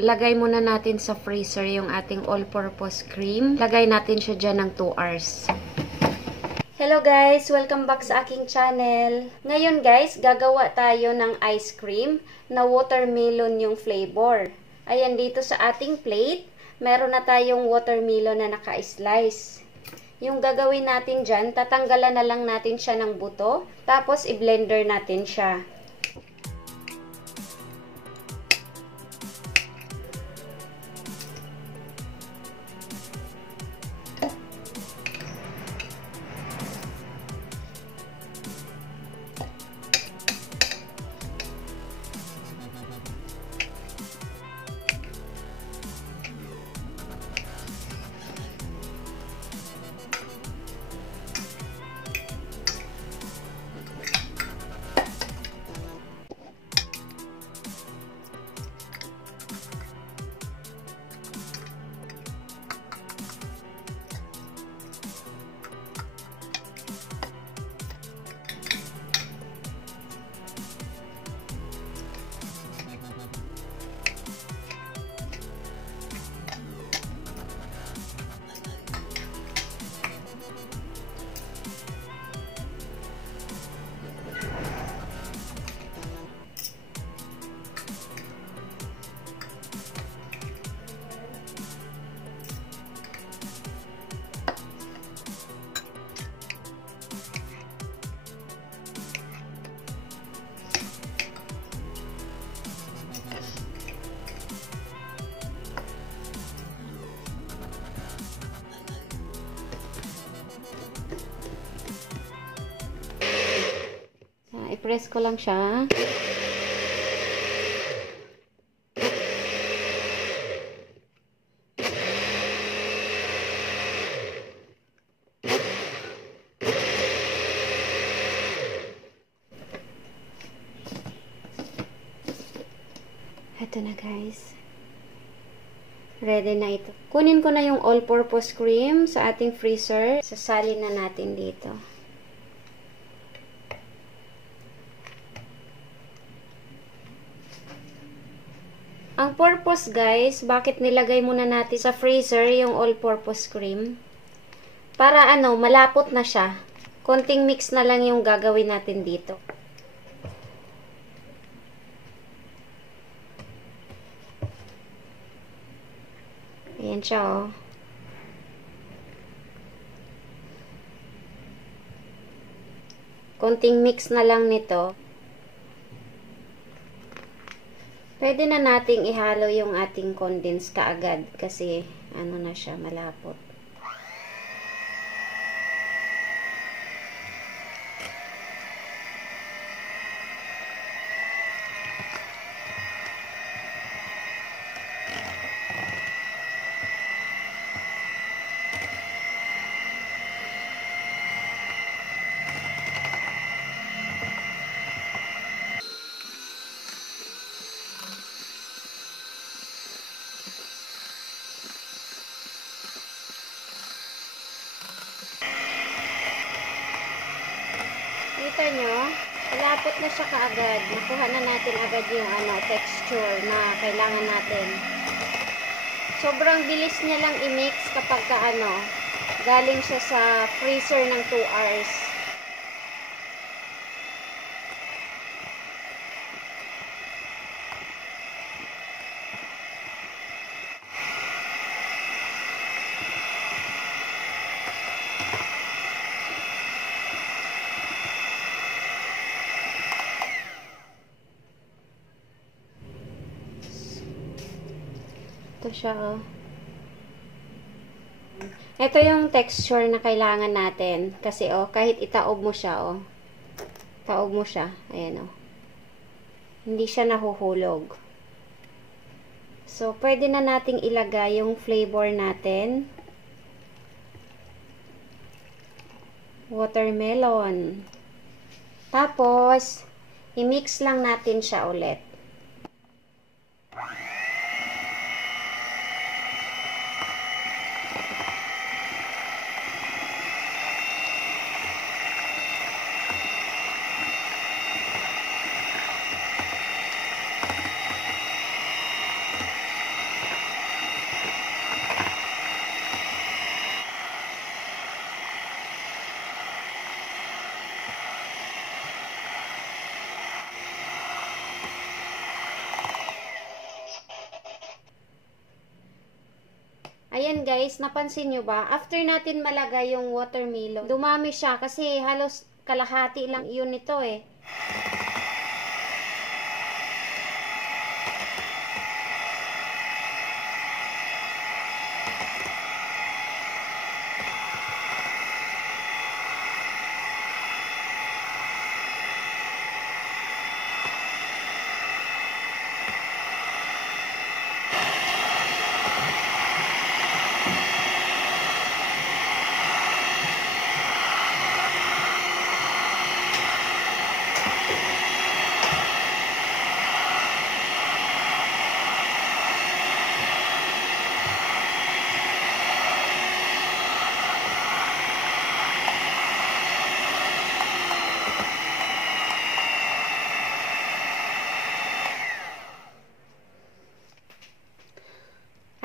lagay muna natin sa freezer yung ating all-purpose cream. Lagay natin siya dyan ng 2 hours. Hello guys! Welcome back sa aking channel. Ngayon guys, gagawa tayo ng ice cream na watermelon yung flavor. Ayan, dito sa ating plate, meron na tayong watermelon na naka-slice. Yung gagawin natin dyan, tatanggalan na lang natin siya ng buto, tapos i-blender natin siya. I-press ko lang siya. Ito na guys. Ready na ito. Kunin ko na yung all-purpose cream sa ating freezer. Sasalin na natin dito. Ang purpose guys, bakit nilagay muna natin sa freezer yung all-purpose cream? Para malapot na siya. Konting mix na lang yung gagawin natin dito. Ayan siya oh. Konting mix na lang nito. Pwede na nating ihalo yung ating condense kaagad kasi na siya, malapot. Kita nyo, malapot na siya kaagad. Nakuha na natin agad yung texture na kailangan natin. Sobrang bilis niya lang i-mix kapag galing siya sa freezer ng 2 hours. Ito siya, oh. Ito yung texture na kailangan natin. Kasi, kahit itaob mo siya, taob mo siya. Ayan, hindi siya nahuhulog. So, pwede na nating ilagay yung flavor natin. Watermelon. Tapos, i-mix lang natin siya ulit. Ayan guys, napansin nyo ba? After natin malagay yung watermelon, dumami siya kasi halos kalahati lang yun ito eh.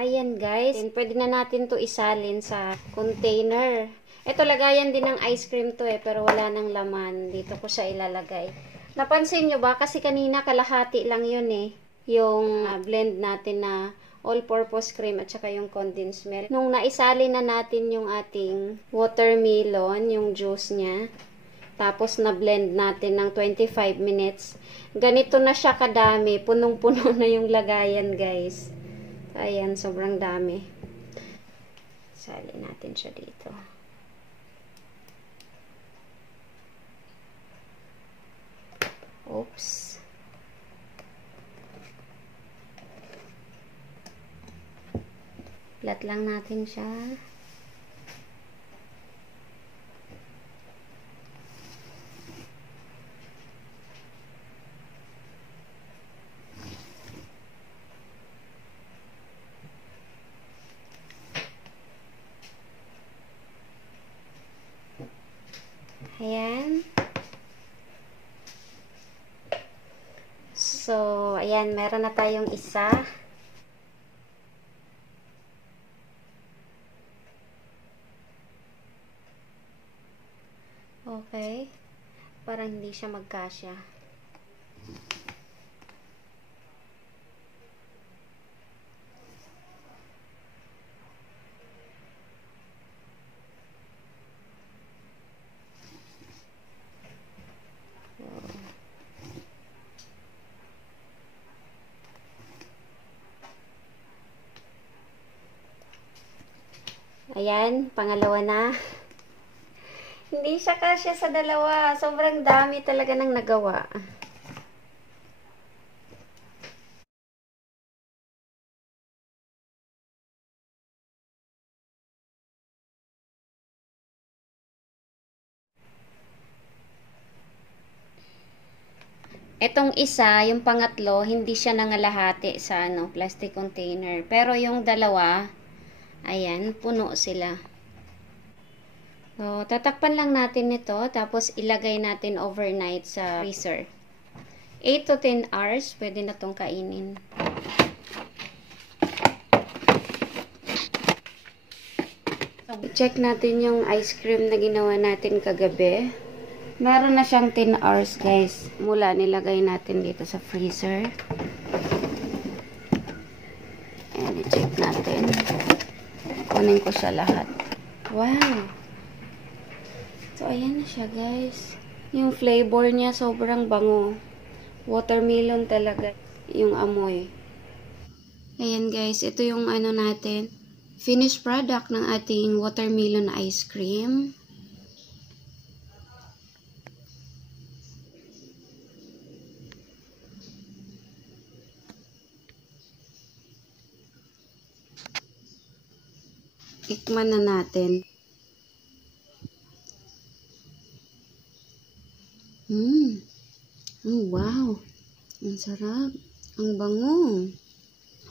Ayan guys, pwede na natin to isalin sa container. Ito lagayan din ng ice cream to eh, pero wala nang laman. Dito ko siya ilalagay. Napansin nyo ba? Kasi kanina kalahati lang yun eh. Yung blend natin na all-purpose cream at saka yung condensed milk. Nung naisalin na natin yung ating watermelon, yung juice niya, tapos na-blend natin ng 25 minutes, ganito na siya kadami. Punong-puno na yung lagayan guys. Ayan, sobrang dami. Sali natin siya dito. Oops. Flat lang natin siya. Ayan. So, ayan, meron na tayong isa. Okay. Parang hindi siya magkasya. Ayan, pangalawa na. Hindi siya kasya sa dalawa. Sobrang dami talaga ng nagawa. Etong isa, yung pangatlo, hindi siya nangalahati sa plastic container. Pero yung dalawa, ayan, puno sila. So, tatakpan lang natin ito, tapos ilagay natin overnight sa freezer. 8 to 10 hours, pwede na itong kainin. So, check natin yung ice cream na ginawa natin kagabi. Meron na siyang 10 hours, guys. Mula nilagay natin dito sa freezer. Ayan, i-check natin. Kunin ko siya lahat. Wow! So, ayan na siya, guys. Yung flavor niya, sobrang bango. Watermelon talaga yung amoy. Ayan, guys. Ito yung natin. Finished product ng ating watermelon ice cream. Tikman na natin. Oh, wow. Ang sarap. Ang bango.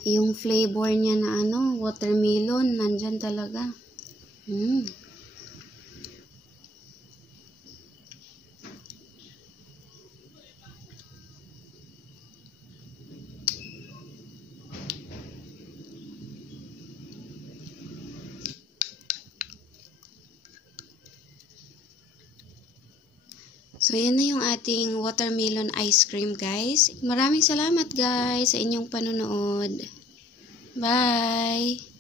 Yung flavor niya na watermelon, nandyan talaga. So, yan na yung ating watermelon ice cream, guys. Maraming salamat, guys, sa inyong panonood. Bye!